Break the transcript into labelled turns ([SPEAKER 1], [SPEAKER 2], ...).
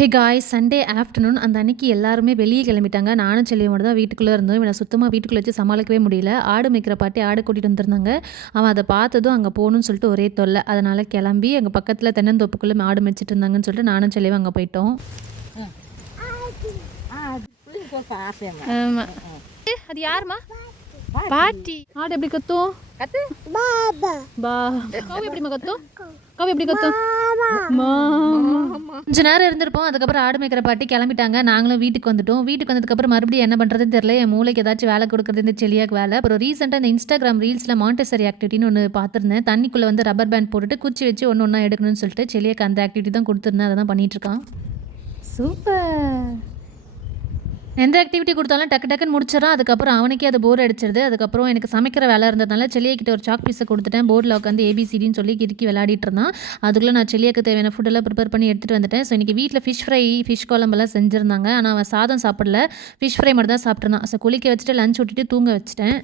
[SPEAKER 1] ஹே காய் Sunday afternoon அந்த அன்னைக்கு எல்லாருமே வெளியே கிளம்பிட்டாங்க. நானும் செல்லியும் மட்டும் தான் வீட்டுக்குள்ளே இருந்தோம். இவனை சுத்தமாக வீட்டுக்குள்ளே வச்சு சமாளிக்கவே முடியல. ஆடு மேய்க்கிற பாட்டி ஆடு கூட்டிகிட்டு வந்திருந்தாங்க. அவன் அதை பார்த்ததும் அங்கே போகணும்னு சொல்லிட்டு ஒரே தொல்லை. அதனால் கிளம்பி எங்கள் பக்கத்தில் தென்னந்தோப்புக்குள்ளே ஆடு மேய்ச்சிட்டு இருந்தாங்கன்னு சொல்லிட்டு நானும் செல்லியும் அங்கே போயிட்டோம். ஆமாம் அது யாருமா பாட்டி. ஆடு எப்படி கத்தும்?
[SPEAKER 2] கத்து.
[SPEAKER 1] பா. கவு எப்படிமா கத்தும்? கவு எப்படி கத்தும்? கொஞ்ச நேரம் இருந்திருப்போம். அதுக்கப்புறம் ஆடு மேய்க்கிற பாட்டி கிளம்பிட்டாங்க. நாங்களும் வீட்டுக்கு வந்துட்டோம். வீட்டுக்கு வந்ததுக்கப்புறம் மறுபடியும் என்ன பண்ணுறதுன்னு தெரியல. என் மூளைக்கு ஏதாச்சும் வேலை கொடுக்குறது இந்த செளியாக்கு வேலை. அப்புறம் ரீசெண்டாக இந்த இன்ஸ்டாகிராம் ரீல்ஸில் மாண்டசரி ஆக்டிவிட்டின்னு ஒன்று பார்த்துருந்தேன். தண்ணிக்குள்ளே வந்து ரப்பர் பேண்ட் போட்டுட்டு குச்சி வச்சு ஒன்று ஒன்றா எடுக்கணும்னு சொல்லிட்டு செளியாக்கு அந்த ஆக்டிவிட்டி தான் கொடுத்துருந்தேன். அதை தான் பண்ணிட்டு இருக்கான். சூப்பர். எந்த ஆக்டிவிட்டி கொடுத்தாலும் டக்கு டக்குன்னு முடிச்சிடறான். அதுக்கப்புறம் அவனுக்கே அது போர் அடிச்சிருது. அதுக்கப்புறம் எனக்கு சமைக்கிற வேலை இருந்ததுனால செல்லியக்கிட்ட ஒரு சாக் பீஸை கொடுத்துட்டேன். போர்டில் உட்காந்து ஏபிசிடின்னு சொல்லி கிறுக்கி விளையாடிட்டு இருந்தான். அதுக்குள்ளே நான் செல்லியாக்கு தேவையான ஃபுட்டெல்லாம் ப்ரிப்பேர் பண்ணி எடுத்துகிட்டு வந்துட்டேன். ஸோ இன்றைக்கி வீட்டில் ஃபிஷ் ஃப்ரை ஃபிஷ் குழம்பெல்லாம் செஞ்சுருந்தாங்க. ஆனால் அவன் சாதம் சாப்பிடல. ஃபிஷ் ஃப்ரை மட்டும் தான் சாப்பிட்ருந்தான் ஸோ குளிக்க வச்சுட்டு லஞ்ச் விட்டுட்டு தூங்க வச்சுட்டேன்.